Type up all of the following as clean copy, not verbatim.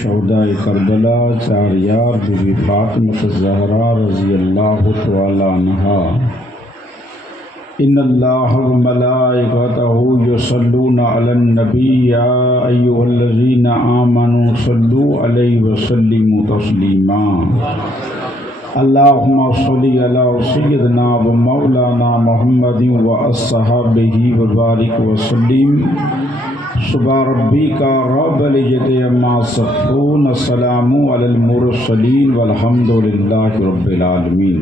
शहदाए Karbala चार यार बीबी फातिमा ज़हरा रज़ी अल्लाह तआला अन्हा। इन्नल्लाह व मलाइकतहु युसल्लूना अलन नबी या अय्युहल्लज़ीना आमनू सल्लू अलैहि व सल्लिमू तस्लीमा। अल्लाहुम्मा सल्लि अला सय्यिदना व मौलाना मुहम्मदिन व अस्सहाबिही व बारिक व सल्लिम। सुबह रब्बिका रब्बिल इज्जति अम्मा यसिफून, सलामु अलल मुरसलीन वल्हम्दुलिल्लाहि रब्बिल आलमीन।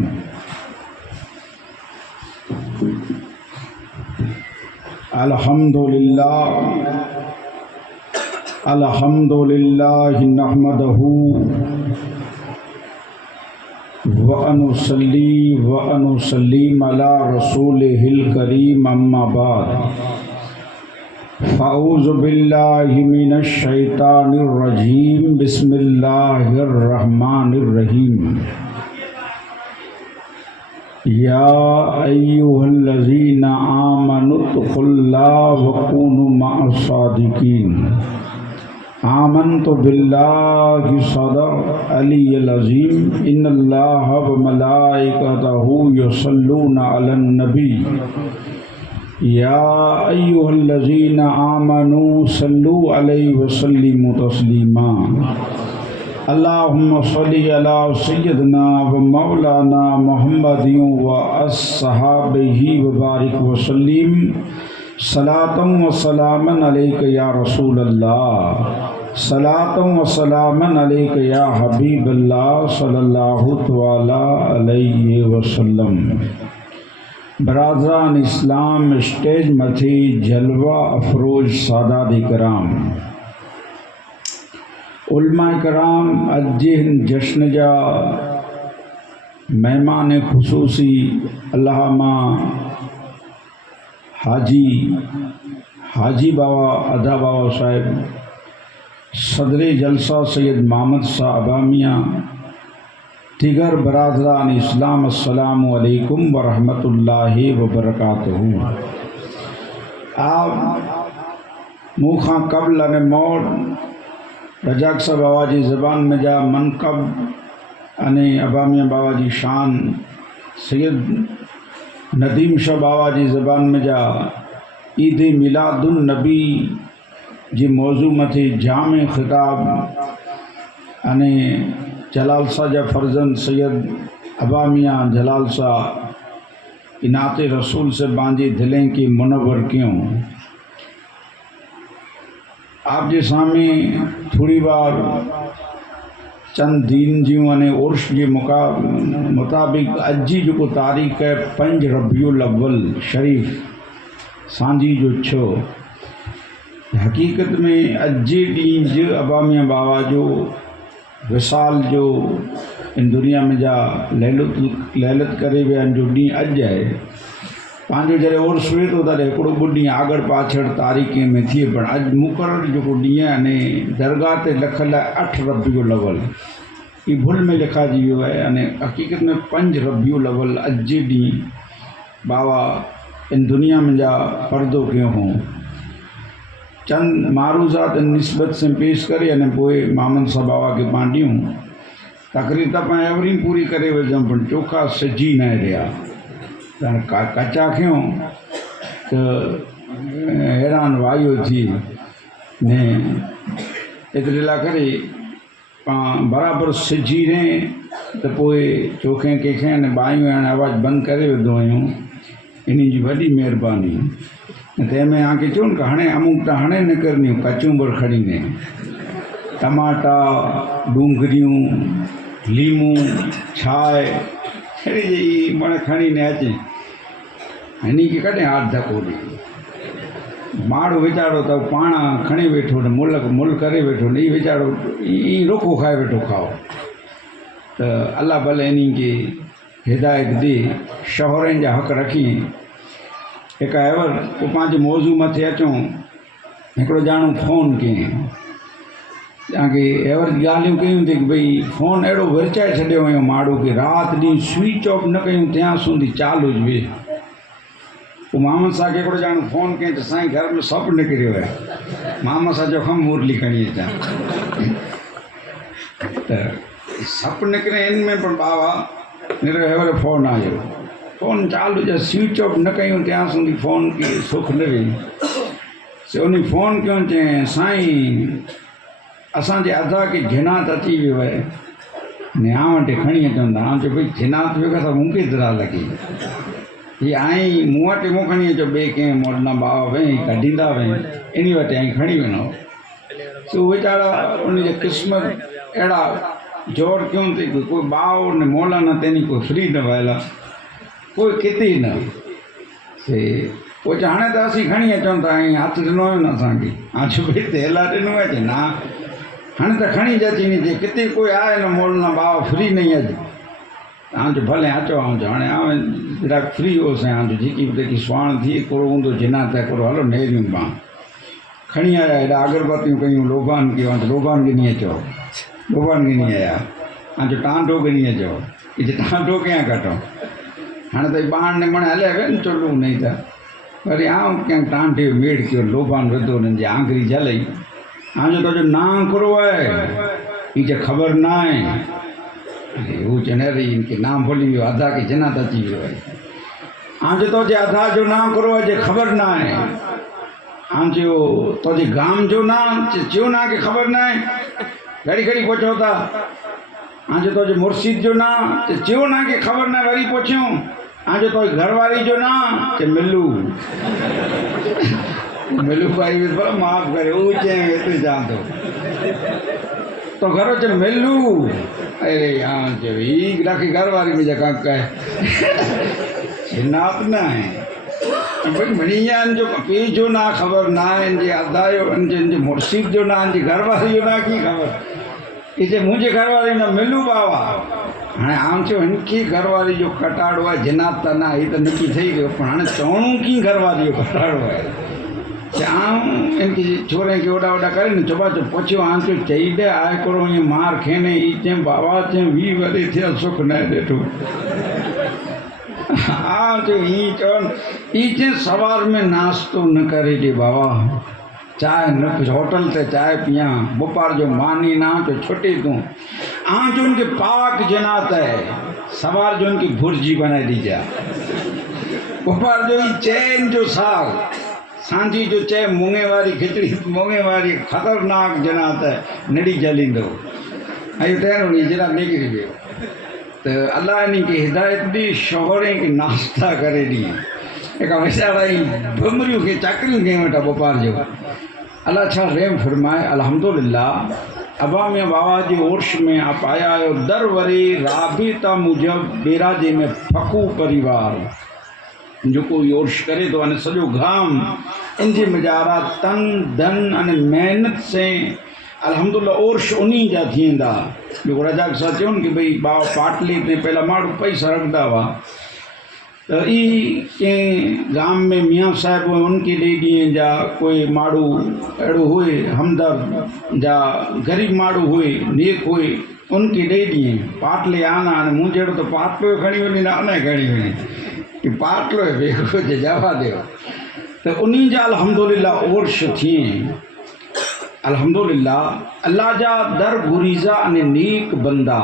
अल्हम्दुलिल्लाह नहमदहू व अनुसल्ली व अनुसल्लिम अला रसूलिहिल करीम, अम्मा बाद। फ़अऊज़ु बिल्लाहि मिनश शैतानिर रजीम, बिस्मिल्लाहिर रहमानिर रहीम। या अय्युहल्लज़ीना आमनुत्तक़ुल्लाह वकूनू मअस सादिकीन। आमन्तु बिल्लाहि सदक़ अलिय्यिल अज़ीम। इन्नल्लाह व मलाइकतहु युसल्लूना अलन नबी या अय्युहल्लज़ीना आमनू सल्लू अलैहि व सल्लिमू तस्लीमा। अल्लाहुम्मा सल्लि अला सय्यिदना व मौलाना मुहम्मदिन व अस्सहाबिही व बारिक व सल्लिम। सलातम व सलामन अलैका या रसूल अल्लाह, सलातम व सलामन अलैका या हबीब अल्लाह सल्लल्लाहु तआला अलैहि वसल्लम। बरादरान इस्लाम, स्टेज मथी जलवा अफरोज सादात कराम, उलमा कराम, अज जश्न जा मेहमान खुसूसी अल्लामा हाजी बाबा अदा बाबा साहिब, सदर जलसा सैयद मोहम्मद शाह अबामिया, दिगर बरादरान इस्लाम, अस्सलामु अलैकुम व रहमतुल्लाहि व बरकातहू। आप मुखा कबल अने मौत रजाक साहब बाबा जी ज़बान में जा मनकब अने अबामिया बाबा जी शान, सैयद नदीम शाह बाबा जी ज़बान में जा ईद मिलादुन नबी जी मौजू मथी जामे खिताब अने जलाल शाह जा फर्जंद सैयद अबामिया जलाल शाह इनाते रसूल से बांधी दिलें की मुनव्वर क्यों। आप जे सामने थोड़ी बार चंद दीन जूं अने उर्स जे मुताबिक अजी जो तारीख़ है 5 रबीउल अव्वल शरीफ सांझी जो छो। हकीकत में अजी ॾींहुं अबामिया बाबा जो विसाल जो इन दुनिया में जा लहलत करे विया जो ॾींहुं अॼु आहे। पंहिंजो जॾहिं उर्स हुए थो तॾहिं हिकिड़ो ॿ ॾींहुं आगड़ पाछड़ तारीख़ में थिए, पर अॼु मुक़ररु जेको ॾींहुं आहे अने दरगाह ते लिखल आहे 8 रबीउल अव्वल, हीअ भुल में लिखाइजी वियो आहे। अने हक़ीक़त में 5 रबीउल अव्वल अॼु जे ॾींहुं बाबा इन दुनिया में जा पर्दो कयो हों। चंद मारूज़ात निस्बत से पेश करे अने पोइ मोहम्मद साहब बाबा के पांडियूं तकरीर त पाण एवरी पूरी करे वठूं, पर चोखा सजी न रहिया। कचा खयूं त हैरान वाइयो थी ने एतिरे लाइ करे पाण बराबरि सिजी रहे त पोइ चोखे कंहिंखे अने ॿाहियूं हाणे आवाज़ु बंदि करे वेंदो आहियूं। इन जी वॾी महिरबानी। तंहिंमें आके चवनि कि हाणे अमुक त हाणे न करनियूं, कचूंबर खणी ने टमाटा, डूंगरियूं, लीमू, छाए अहिड़ी जी मण खणी ने अचे। हिन खे कॾहिं हाथ धको ॾे। माण्हू वीचारो त पाण खणी वेठो न मुल करे वेठो न, हीउ वीचारो ईअं रोको खाए वेठो खाओ। त अलाह भले इन खे हिदायत ॾे, शौहरनि जा हक़ रखी। हिकु एवर पोइ पंहिंजे मौज़ू मथे अचूं। हिकिड़ो ॼाणो फ़ोन कयईं, तव्हांखे एवर ॻाल्हियूं कयूं थी कि भई फ़ोन अहिड़ो विरचाए छॾियो हुयो माण्हू कि राति ॾींहुं स्विच ऑफ न कयूं त्यां सूंधी चालू हुजे। पोइ मोहम्मद साहब खे हिकिड़ो ॼाणो फ़ोन कयईं त साईं घर में सभु निकिरियो आहे। मोहम्मद साहब जो खम मुरली खणी अचां। त सप निकिरे इनमें पण बाबा निकिरे फ़ोन आयो फ़ोन चालू जो स्विच ऑफ न कयूं त्या सुधी फ़ोन की सुख न हुई से उन फ़ोन कयूं चई साईं असांजे अदा खे जिनात अची वियो आहे ने वटि खणी अचनि था चयो भई जिनात वियो त मूंखे दरा लॻी हीअ आई मूं वटि मूं खणी अचो ॿिए कंहिं मोटना बाबा वेई कढींदा वेई इन वटि आई खणी वञो सो वीचारा उनजे क़िस्मत अहिड़ा जोर कयूं थी कोई बाओ न मोला न तेनी कोई फ्री न वयल कोई किथे न से पोइ हाणे त असीं खणी अचूं था ऐं हथु ॾिनो हुयो न असांखे चयो भई तेला ॾिनो आहे चए न हाणे त खणी अची वञे किथे कोई आहे न मोल न बाबा फ्री नहीं अॼु चयो भले अचो हाणे ॾाढा फ्री होसि जेकी बि जेकी सुवाण थी हिकिड़ो हूंदो जिनात हिकिड़ो हलो नेरियूं पाण खणी आया हेॾा अगरबत्तियूं कयूं लोभान कयूं लोभान गिनी अचो लोभान गिनी आया चयो टांडो गिनी अचो इते टांडो कीअं कटो हाणे त पाण ने मणे हलिया विया न चुल्लू नहीं त वरी कंहिं टांडे मेड़ कयो लोभान विधो हुननि जी आंगरी जलई जो तुंहिंजो नाम हिकिड़ो आहे हीअ ख़बर न आहे हू चवनि अरे इनके नाम भुली वियो अदा खे जिनात अची वियो आहे जो तुंहिंजे अदा जो नाम हिकिड़ो आहे जे ख़बर न आहे जो तुंहिंजे गाम जो नाम चयो ना खे ख़बर न आहे घड़ी घड़ी पुछो था जो तुंहिंजे मुर्शिद जो नाम चयो ना खे ख़बर न आहे वरी पुछियूं जो तुंहिंजी घरवारी जो नाम मिलू मिलू भाई बड़ा माफ़ करे वो चए एतिरे जान तो घर च मिलू अरे हाँ चयो ही रखी घरवारी में जेका कहे जिनात न आहे भाई मणिया जो पीउ जो ना ख़बर ना आहे इनजे अदा जो इनजे मुर्शिद जो ना इनजी घरवारी जो ना कीअं ख़बर इते मुंहिंजे घरवारी न मिलू बाबा हाणे चयो हिनखे घरवारी जो कटाड़ो आहे जिनात त न हीअ त निकी ठही वियो पर हाणे चवणो कीअं घरवारी जो कटाड़ो आहे इनके छोरे खे ओॾा वॾा करे न चोबा चो पुछियो चयो चई ॾे आहे हिकिड़ो ईअं मार खेने ई चई बाबा चई 20 वरी थिया सुख न ॾिठो चयो हीअं चवनि ई चई सवार में नाश्तो न करे ॾे बाबा चाय न होटल ते चाय पियां बुपार जो मानी ना तो छुटे तूं जो उनके पाक जनात है सवार जो उनकी भुर्जी बनाए दीजा बुपार जो ही चैन जो साग सांझी जो चे मूंगे वारी खिचड़ी मूंगे वारी ख़तरनाक जनात है नड़ी जलींदो तेरह जरा निकिरी वियो तो अल्लाह इन की हिदायत दी शोहरे के नाश्ता करे दी एक वेचारा भमरियों के चकरियों के वटा बुपार जो अल्लाह छा रेम फरमाए अल्हम्दुलिल्लाह अबामिया बाबा जी उर्श में आप आया आयो दर वरी राबिता मुजब बेराजे में फकू परिवार जो कोई उर्श करे तो अने सॼो गाम इनजे मजारा तन धन अने मेहनत से अल्हम्दुलिल्लाह उर्श उन्हीं जा थींदा जो रजाक सां चवनि कि भई बाबा पाटली ते पहला माण्हू पैसा रखंदा हुआ तो ई कंहिं गाम में मियाँ साहिब हुए उनके ॾेई ॾींहं जा कोई माण्हू अहिड़ो हुए हमदर्द जा ग़रीब माण्हू हुए नेक हुए उनके ॾेई ॾींहं पाटले आना हाणे मूं जहिड़ो त पाटलो खणी वञी न अने खणी वञी कि पाटलो वेखो जे जवा ॾियो तो उन्हीं जा अल्हम्दुलिल्लाह उर्श थिए अल्हम्दुलिल्लाह अल्लाह जा दर गुरीज़ा अने नेक बंदा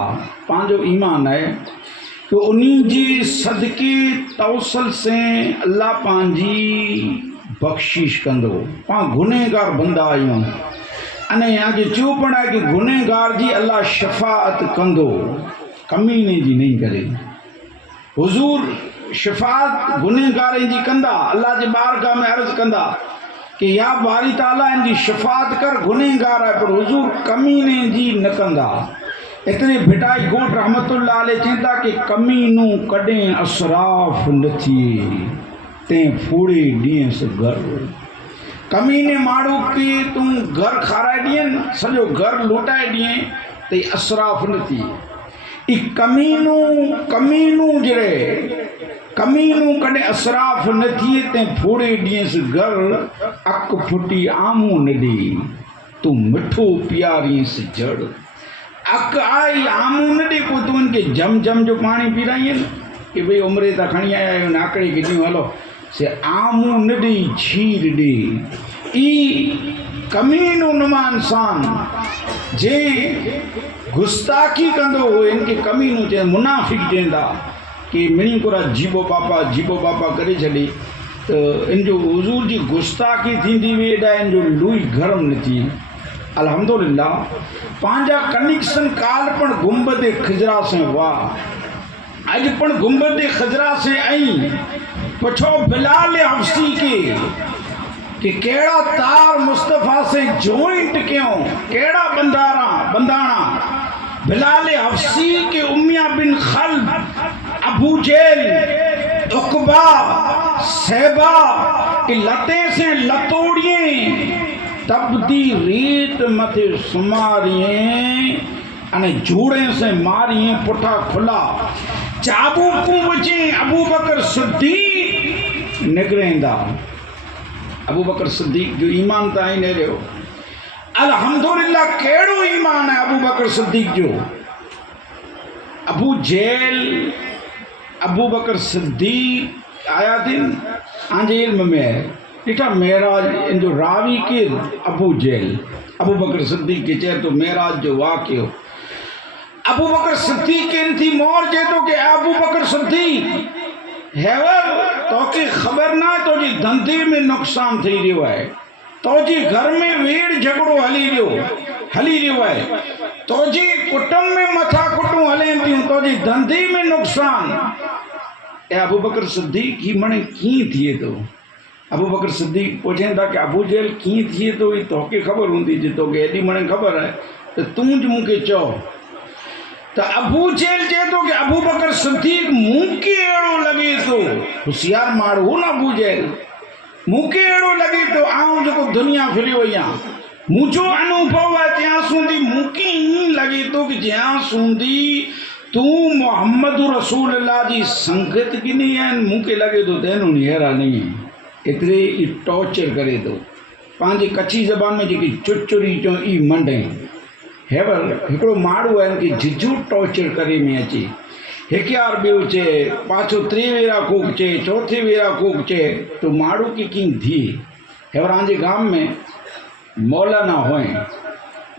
पंहिंजो ईमान है तो उन्हीं जी सदके तवसल से अल्लाह पंहिंजी बख्शिश कंदो पाण गुनहगार बंदा आहियूं अने अॼु चुपण आहे कि गुनहगार जी अल्लाह शफ़ाअत कंदो कमीने जी नहीं करे हुजूर शफ़ाअत गुनहगार जी कंदा अल्लाह जे बारगाह में अर्ज़ कंदा कि या बारी ताला इनकी शफ़ाअत कर गुनहगार है पर हुजूर कमीने जी न कंदा इतने भिटाई गोट रहमतुल्लाह अलैह चवंदा कि कमीनू कॾहिं असराफ न थिए ते फूड़े ॾींहं से घर कमीने माण्हू खे तूं घर खाराए ॾियनि सॼो घर लुटाए ॾियं त असराफ न थिए ई कमीनू जहिड़े कमीनू कॾहिं असराफ न थिए ते फूड़े ॾींहं से घर अक फुटी आमू न ॾे तूं मिठो पीआरीं से जड़ अक आई आमू न ॾे पोइ तूं इनके जम जो पानी पीराई कि भई उमिरि त खणी आया आहियो नाकड़े खे ॾियूं हलो से आमू न ॾे छीर ॾे ई कमीनो नुमा इंसान जे गुस्ताखी कंदो हो इनके कमीनो चे मुनाफिक चेंदा कि मिणी कोरा जीबो पापा करे छॾी तो इनजो हुजूर जी गुस्ताखी थींदी हुई एॾा इनजो लुई गरम न थी। अल्हम्दुलिल्लाह पंहिंजा कनेक्शन काल पण गुंबद खिजरा से वाह अज पण गुंबद खिजरा से आई पुछो बिलाल हफ्सी के कि केड़ा तार मुस्तफ़ा से जॉइंट क्यों केड़ा बंदाना बिलाल हफ्सी के उम्मिया बिन खल्द अबू जेल उकबा सहबा के लते से लतोड़िए तबदी रेत मथे सुमारिए अने जूड़े से मारिए पुठा खुला चाबुकू बचे अबू बकर सिद्दीक निकरेंदा अबू बकर सिद्दीक जो ईमान ताई ने रहो अल्हम्दुलिल्लाह केड़ो ईमान है अबू बकर सिद्दीक जो अबू जेल अबू बकर सिद्दीक आया दिन आंजे इल्म में है ॾिठा मेराज इन जो रावी के अबू जेल अबू बकर सिद्दीक के चए तो मेराज जो वाक़ियो अबू बकर सिद्दीक इन थी मोर जे तो के अबू बकर सिद्दीक हैवर तो की खबर ना तो जी धंधे में नुकसान थी रहियो है तो जी घर में वेड़ झगड़ो हली रहियो है तो जी कुटुंब में मथा कुटू हलें थियूं तो जी धंधे में नुकसान ए अबू बकर सिद्दीक ही मणे की थिए तो अबू बकर सिद्दीक पूछें था कि अबू जेल की थिए तो तोखे ख़बर हूंदी जी तोखे एॾी मणे ख़बर है तो तूं ज मूंखे चओ तो अबू जेल चए तो कि अबू बकर सिद्दीक मूंखे अहिड़ो लॻे थो होशियार माण्हू न अबू जेल मूंखे अहिड़ो लॻे थो आउं जेको दुनिया फिरियो वई आहियां मुंहिंजो अनुभव आहे ज्यां सूंदी मूंखे ईअं लॻे थो कि ज्यां सूंदी तूं मोहम्मद रसूल अल्लाह जी संगत गिनी आहिनि मूंखे लॻे थो तैनू हैरानी एतिरे ई टॉर्चर करे थो पंहिंजी कच्छी ज़बान में जेकी चुचुरी चओ ई मंडे हैवर हिकिड़ो माण्हू आहे कि झिझू टॉर्चर करे में अचे हिकु यार ॿियो चए पाछो टे वेरा कोक चए चौथे वेरा कोक चए तो माण्हू की कीअं थिए हैवर आंजे गांव में मौलाना हुए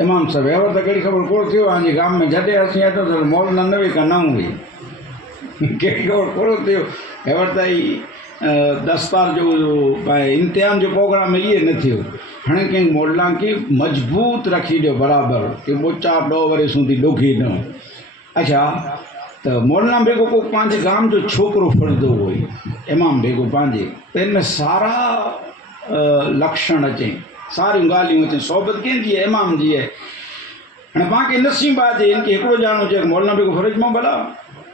इमाम साहब हैवर त कहिड़ी ख़बर कोन थियो आंजे गांव में जॾहिं असीं अचूं त मौलाना नवे का न हुई कहिड़ी ख़बर कोन थियो हैवर त दस्तार जो इम्तिहान जो प्रोग्राम इहे न थियो हाणे कंहिं मौलाना खे मजबूत रखी ॾियो बराबरि कि ॿोचा ॾो वरे सूंदी ॾोखी न अच्छा त मौलाना बेगो को पंहिंजे गांव जो छोकिरो फड़ंदो हुई इमाम बेगो पंहिंजे त हिन में सारा लक्षण अचे सारियूं ॻाल्हियूं अचनि सोबत कंहिंजी आहे इमाम जी आहे हाणे पाण नसीब आहे इनके हिकिड़ो ॼाणो चए मौलाना बेगो फरिज मोहम्मला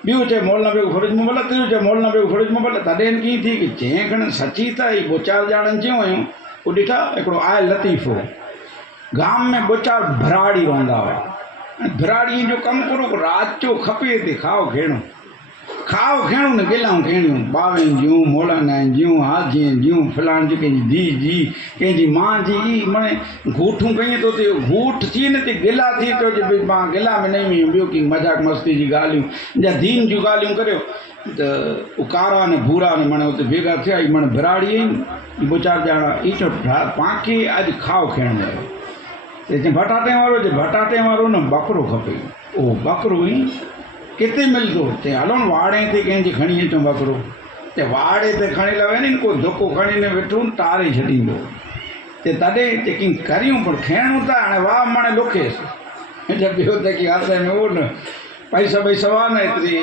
ॿियो चए मौलाना बेगो फरिज मोहम्मला टियों चए मौलाना बेगो फरिज मोहम्मला तॾहिं कीअं थी कि जंहिं खण सची त ई ॿ चारि ॼाणनि चयूं हुयूं वो ॾिठा हिकिड़ो आहे लतीफ़ो गांव में ॿ चारि भराड़ी रहंदा हुआ भराड़ीअ जो कमु करो राति जो खपे ते खाओ खेणो न गिलाऊं खेणियूं ॿावनि जूं मौलाना जूं हाजीअ जूं फलाण जी कंहिंजी धीउ जी कंहिंजी मां जी माने घूठूं कयूं तो ते घूठ थी न ते गिला थी तो जे मां गिला में न हुई ॿियो की मज़ाक मस्ती जी ॻाल्हियूं या धीन जूं ॻाल्हियूं करियो त उकारा ने भूरा ने माने उते भेगा थिया ई माने भराड़ी आहिनि ॿ चारि ॼणा ई चओ पाणखे अॼु खाओ खेणो आहे त चई बटाटे वारो जे बटाटे वारो न बकरो खपे उहो बकरो ई किथे मिलंदो चई हलो न वाड़े ते कंहिंजी खणी अचूं बकरो ते वाड़े ते खणी लवे नी को धुको खणी न वेठो तारे छॾींदो ते तॾहिं जेकी करियूं पर खेणूं था हाणे वाह माणे लुखेसि जब ॿियो त की हथ में उहो न पैसा न एतिरी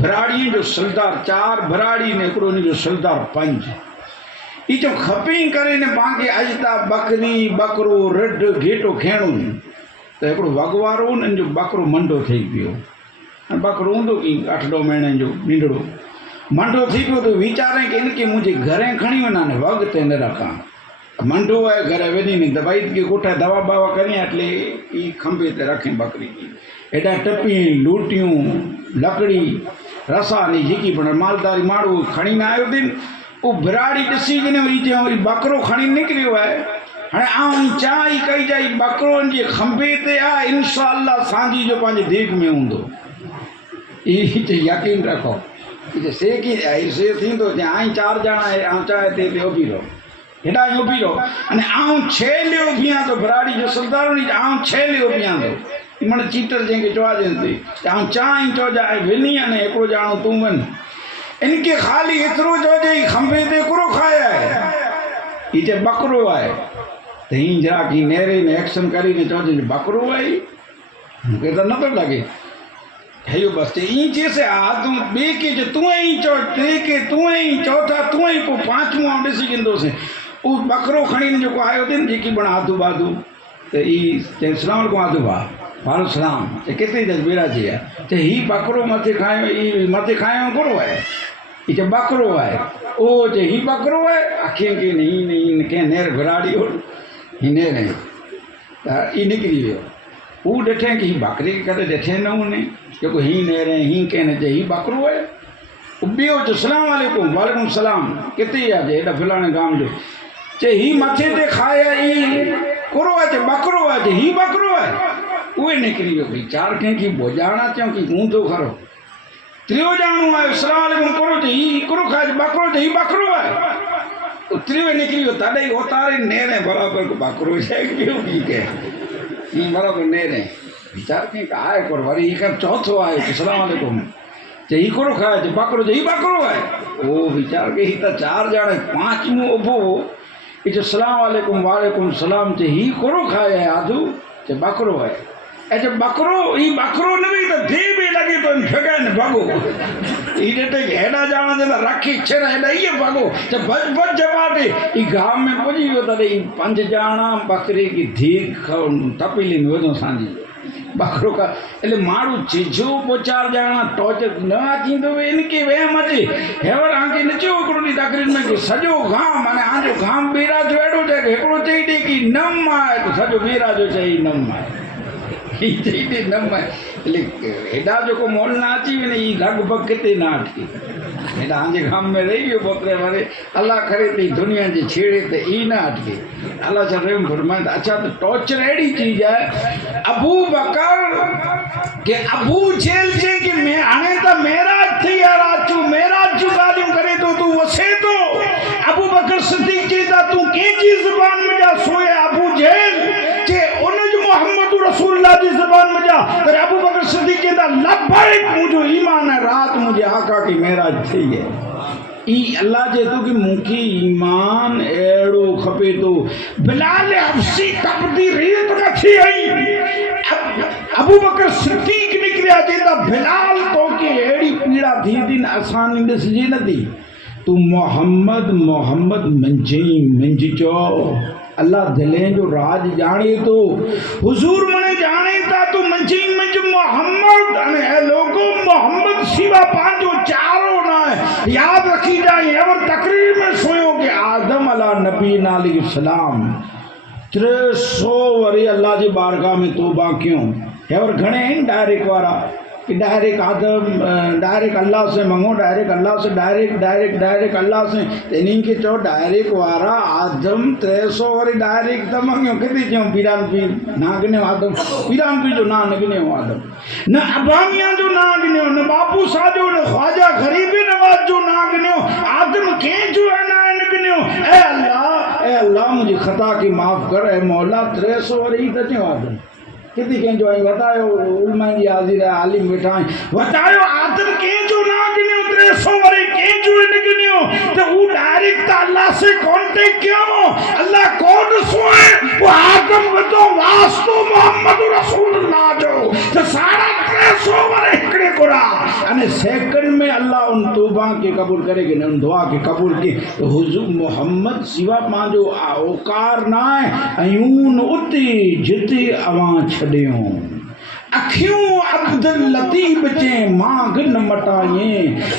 भराड़ीअ जो सरदार 4 भराड़ी ने हिकिड़ो उन जो सरदार 5 ई चो खपे करे न पाण खे अॼु था बकरी बकरो रड घेटो खेणो त हिकिड़ो वॻवारो उन्हनि जो बकरो मंडो ठही पियो बकरो हूंदो की 8-9 महीने जो नंढड़ो मंडो थी पियो तो वीचारे कि इनके मुंहिंजे घरे खणी वञा ने वॻ ते न रखां मंडो आहे घरे वञी ने दवाई की कोठा दवा बवा करियां એટલે ई खंबे ते रखें बकरी की एॾा टपी लूटियूं लकड़ी रसा ने जेकी पण मालदारी माण्हू खणी न आयो दिन वो भराड़ी ॾिसी करे वरी चयो वरी बकरो खणी निकिरियो आहे हाणे आउं चाई कई जाई बकरोनि जे खंबे ते आहे इंशाअल्लाह सांझी जो पंहिंजे देग में हूंदो ई यकीन रखो से की से थींदो आई 4 ॼणा आहे ऐं चाहे ते ॿियो बि रहो हेॾा ईअं बीहो अने आउं छेलियो बीहां थो भराड़ी जो सरदारणी आउं छेलियो बीहां थो मन चीटर जंहिंखे चवाजनि थी आउं चांहि चइजां ऐं विनी अने हिकिड़ो ॼाणो तूं वञ इनखे ख़ाली एतिरो चइजे ई खंभे ते हिकिड़ो खाए आहे हीअ चए बकरो आहे त हीअं जरा की नेरे में एक्शन કરીને चइजे बकरो आहे मूंखे त नथो लॻे हेयो बसि ईअं चएसि हा तूं ॿिए खे तूं ई चओ टे खे तूं ई चौथा तूं ई पोइ पांचमो आउं ॾिसी ईंदोसि उहो बकरो खणी जेको आयो अथई न जेकी बण आदू बादू त ई चए सलाम अलैकुम आदू भाउ वारो सलाम चए किथे अथसि बेराजी आहे चए हीउ बकरो मथे खायो ई मथे खायो गुरू आहे हीअ चए बकरो आहे उहो चए हीउ बकरो आहे अखियुनि खे हीअं कंहिं नेर घुराड़ी हो हीअ नेर त ई निकिरी वियो हू ॾिठे की हीअ बकरी करे ॾिठे न हुन जेको हीअं नेर हीअं कंहिं न चए हीउ बकरो आहे ॿियो चयो सलाम वालेकुम वालेकुम सलाम किथे आहे हेॾा फलाणे गाम जो चए हीउ मथे ते खाए ई कुरो आहे चए बकरो आहे चए हीउ बकरो आहे उहे निकिरी वियो भई चार कंहिंखे बोजाणा चयूं की हूं थो खरो टियों ॼाणो आयो सलाम वालेकुम कुरो चए हीउ कुरो खाए बकरो चए हीउ बकरो आहे टियों निकिरी वियो तॾहिं उतारे नेरे बराबरि बकरो चए ॿियो बि कंहिं हीअं बराबरि नेरे वीचार कंहिंखे आहे पर वरी हिकु चौथो आयो सलाम वालेकुम चए हीउ कुरो खाए चए बकरो चए हीउ बकरो आहे उहो वीचार के हीअ त चार ॼणा पांचमो उभो ये जो सलाम वालेकुम सलाम चे ही करो खाए आदू चे बकरो है ऐसे बकरो ही बकरो नहीं तो थे भी लगे तो जगह न भागो ये देते हेडा जाना देना रखी छेड़ा हेडा ये भागो जब बच जबाटे ये गांव में पहुंची हो तले पंज जाना बकरी की धीक तपीली में वजो सांजी बकरो का એટલે મારું ચીજો પોચાર જાણા ટોચર ન આચીંદો इनके वे मचे हेवर आंके नचो करोनी दाखरिन में सजो गाम माने आजो गाम बेरा जो एडो जे एकड़ो चई दे की नम आए तो सजो बेरा जो चई नम आए ई चई दे नम आए એટલે એડા જો કો મોલ ના આચી ને ઈ લગભગ કેતે ના અટકી એડા આંजे गाम में रही गयो बकरे वाले अल्लाह करे ती दुनिया जी छेड़े ते ई ना अटके अल्लाह जा रहम फरमाए अच्छा तो टॉर्चर एडी चीज है अबू बकर के अबू जेल जे कि मैं आने तो मेरा थी यार आचू मेरा जो गालियों करे तो तू वसे तो अबू बकर सिद्दीक जी दा तू के जी जुबान में जा सोए अबू जेल के उनज मोहम्मद रसूलुल्लाह जी जुबान में जा तेरे अबू बकर सिद्दीक जी दा लब्बैक मुझे ईमान है रात मुझे आका की मेरा थी है ई अल्लाह जे तो कि मुखी ईमान एड़ो खपे तो बिलाल हफ्सी तपदी रीत में थी आई अबू बकर सिद्दीक निकलिया जेदा बिलाल तो के एड़ी पीड़ा थी दिन आसानी दिसजी न थी तू मोहम्मद मोहम्मद मंज चो अल्लाह दिले जो राज जाने तो हुजूर मने जाने ता तू मंज मोहम्मद अने ए लोगो मोहम्मद सिवा पांचो चारो ना याद रखी जाए एवर तकरीर में सोयो के आदम अला नबी अलैहि सलाम 300 वरी अल्लाह जी बारगाह में तौबा क्यों एवर घणे हैं डायरेक्ट वारा कि डायरेक्ट आदम डायरेक्ट अल्लाह से मंगो डायरेक्ट अल्लाह से डायरेक्ट अल्लाह से इन्हीं के चो डायरेक्ट वारा आदम 300 वरी डायरेक्ट त मंगो किथे चो पीरान पी नागने आदम पीरान पी जो ना नगने आदम न अबामिया जो नागने न बापू साजो न ख्वाजा गरीबी नवाज जो नागने आदम के जो है ना नगने ए अल्लाह मुझे खता की माफ कर ए मौला 300 वरी त चो आदम किथे कंहिंजो आई बतायो उलमा जी हाज़िर है आलिम वेठा बतायो आदम कंहिंजो ना गिनियो 300 वरी कंहिंजो न गिनियो तो वो डायरेक्ट अल्लाह से कांटेक्ट कयो अल्लाह कोड सोए वो आदम वतो वास्तो मोहम्मद रसूलुल्लाह जो तो सारा 300 वरी हिकड़े कोरा अने सेकंड में अल्लाह उन तौबा के कबूल करेगे न उन दुआ के कबूल के तो हुजूर मोहम्मद सिवा पांजो औकार ना अयून उती जिते अवां छड़ियो अखियों अब्दुल लतीफ चे मांग न मटाए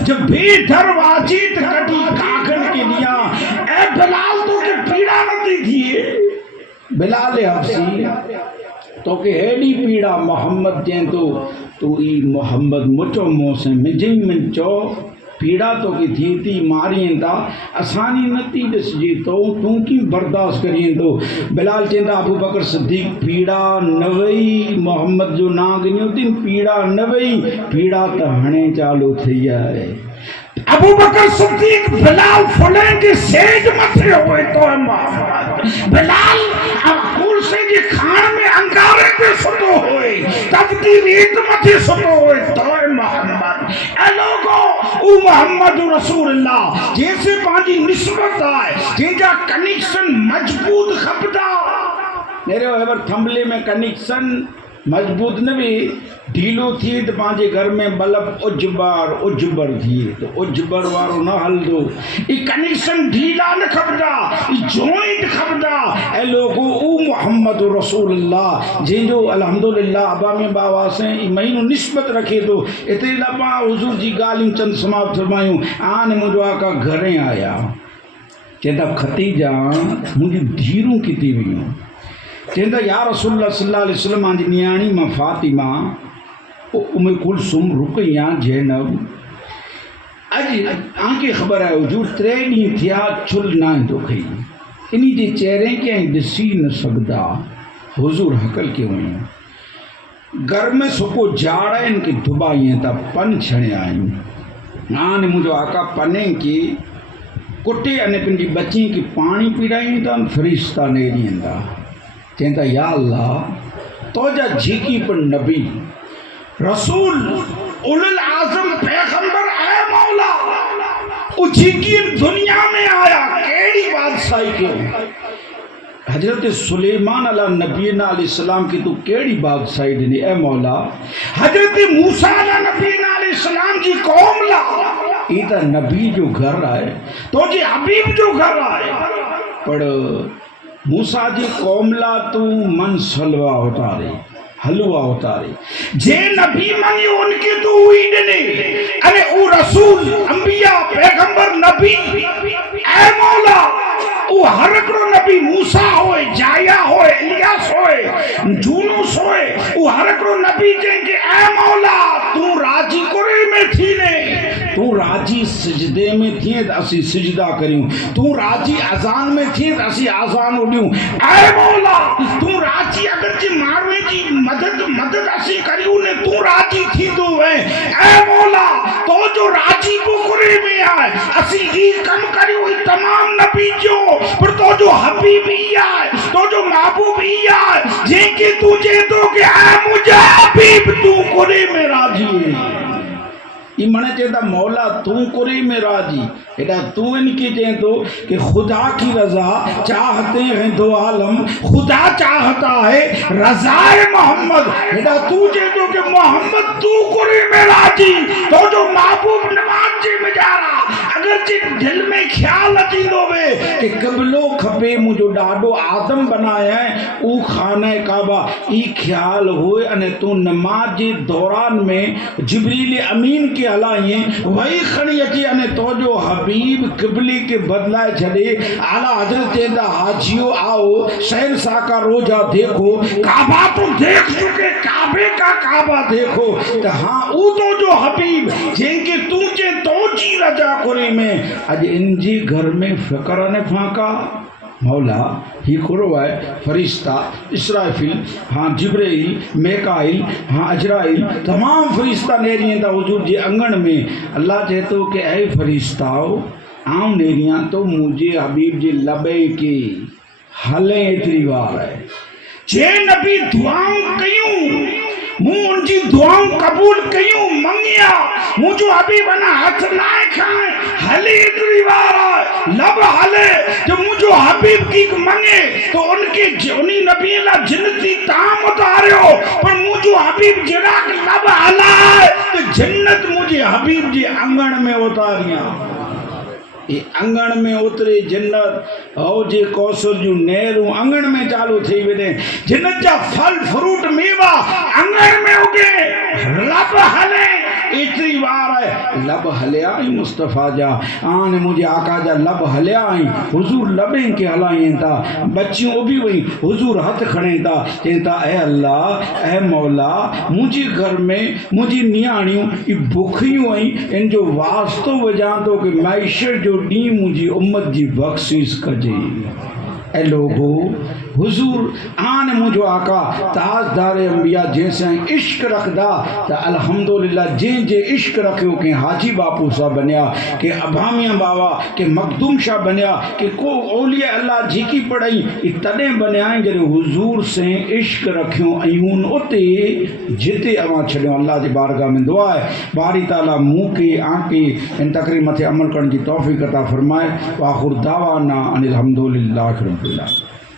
जब भीतर वाजीत कटी कागन के लिया ए बिलाल तो के पीड़ा नती थी बिलाल हफ्सी तो के हेडी पीड़ा मोहम्मद जे तो ई मोहम्मद मुचो मोसे मिजी में चो पीड़ा तो की थी थी मारियन था आसानी नती दिसजी तो तू की बर्दाश्त करिए तो बिलाल चेंदा अबू बकर सिद्दीक पीड़ा नवई मोहम्मद जो ना गिनियो तीन पीड़ा नवई पीड़ा तो हणे चालू थी है अबू बकर सिद्दीक बिलाल फुलें के सेज मथे हुए तो मोहम्मद बिलाल कुर्सी की खान में अंगारे पे सुतो हुए तबती रीत मथे सुतो हुए तो मोहम्मद ए लोगो ओ मोहम्मद रसूलुल्लाह जैसे पांची निस्बत आए जिनका कनेक्शन मजबूत खपदा मेरे एवर थंबले में कनेक्शन मजबूत न भी ढीलो थी तो पांचे घर में बल्ब उजबर थी तो उजबर वारो न हल दो ई कनेक्शन ढीला न खपदा ई जॉइंट खपदा ए लोगो ओ मोहम्मद रसूलुल्लाह जिंजो अल्हम्दुलिल्लाह अबा में बाबा से ई महीनो निस्बत रखे तो इते लपा हुजूर जी गालियूं चंद समाप्त फरमायूं आन मुंहिंजो आका घरे आया चेंदा खतीजा मुंहिंजी धीरूं किती वियूं चेंदा या रसूलुल्लाह सल्लल्लाहु अलैहि वसल्लम आंजी नियाणी मां फातिमा उम्मे कुलसुम रुकैया ज़ैनब अज आंखे ख़बर है हुजूर 3 ॾींहं थिया चुल ना तो खई इन्ही जे चेहरे के ॾिसी न सघंदा हुजूर हकल के वयूं घर में सुको जाड़ इनके दुबाइए था पन छणे आयूं आने मुझो आका पने की कुटे अने पंहिंजी बच्ची की पानी पीराई था फरिश्ता नेरींदा चेंदा या अल्लाह तोजा झीकी पर नबी रसूल उलुल आज़म पैगंबर ए मौला ओ झीकी दुनिया में आया केड़ी बादशाही के हजरत सुलेमान अला नबीना अलैहिस्सलाम की तू केड़ी बादशाही दिनी ए मौला हजरत मूसा अला नबीना अलैहिस्सलाम जी कौम ला ई त नबी जो घर आए तो जी हबीब जो घर आए पर मूसा जी कौमला तू मन सलवा उतारे हलवा उतारे जे नबी मनी उनके तो हुई ने अरे ओ रसूल अंबिया पैगंबर नबी ए मौला ओ हर को नबी मूसा होए जाया होए इलियास होए जूनुस होए ओ हर को नबी जेके ए मौला तू राजी करे में थी ने तू राजी सजदे में थी असी सजदा करियूं तू राजी अजान में थी असी अजान उडियूं ऐ मौला तू राजी अगर जी मारवे जी मदद असी करियूं ने तू राजी थी तो है ऐ मौला तो जो राजी को करे में आए असी ही कम करियूं तमाम नबी जो पर तो जो हबीब ही आए तो जो महबूब ही आए जेके तुझे तो के ऐ मुझे हबीब तू करे में राजी ई मने चेता मौला तू कुरी में राजी एटा तू इनकी चें तो कि खुदा की रजा चाहते हैं दो आलम खुदा चाहता है रजाए मोहम्मद एटा तू चें तो कि मोहम्मद तू कुरी में राजी तो जो महबूब नमाज जी में जा रहा अगर जी दिल में ख्याल अची दोवे कि कबलो खपे मुझो डाडो आदम बनाया है ऊ खाना काबा ई ख्याल होए अने तू नमाज जे दौरान में जिब्रील अमीन के हलाइए वही खड़ी अची अने तो जो हबीब किबली के बदलाए छड़े आला हजरत चेंदा हाजियो आओ शहंशाह का रोजा देखो काबा तो देख चुके काबे का काबा देखो तो हाँ वो तो जो हबीब जिनके तुझे तो जी रजा कुरी में आज इनजी घर में फिक्र ने फाका मौला ही खुरो है फरिश्ता इसराफिल हाँ जिब्राइल मेकाइल हाँ अजराइल तमाम फरिश्ता नेरियां था हुजूर जी अंगण में अल्लाह चए तो कि ऐ फरिश्ताओ आऊं नेरियां तो मुझे हबीब जी लबे की हले एतरी वार है जे नबी दुआऊं कयूं मुँह उनकी दुआऊं कबूल कयूं मंगिया मुझो हबीब ना हाथ लाए खाए हले एतरी वार लब हले जो मुझो हबीब की मंगे तो उनके उन्हीं नबी ला जन्नती ताम उतारियो पर मुझो हबीब जरा लब हला तो जन्नत मुझे हबीब जी अंगण में उतारिया ये अंगण में उतरे जन्नत हो जे कौशल जो नेहरू अंगण में चालू थी वने जन्नत जा फल फ्रूट मेवा अंगण में उगे लब हले इतनी बार है लब हलिया मुस्तफ़ा जा आने मुझे आका जा लब हलिया हुजूर लबें के हलाएं था बच्चियों भी वही हुजूर हथ खड़े था कहता ए अल्लाह ए मौला मुझे घर में मुझे नियाणियों ये भुखियों आई इन जो वास्तव वजह तो कि मैशर जो डी मुझी उम्मत जी बख्शिश कजे ए लोगो हुजूर आन मुझो आका ताजदार अंबिया जैसे इश्क रखदा तो अल्हम्दुलिल्लाह जे इश्क रखियो के हाजी बापू साहब बनया के अभामिया बाबा के मखदूम शाह बनया के को औलिया अल्लाह झिकी पढ़ाई तॾहिं बनया जॾहिं हुजूर से इश्क रखियो अयून उते जिते अवां छॾियो। अल्लाह जी बारगाह में दुआ है बारी ताला मूंखे आके इन तकरीर मथे अमल करण जी तौफ़ीक़ अता फरमाए। वाखुर दावाना अनिल हम्दुलिल्लाहि रब्बिल आलमीन।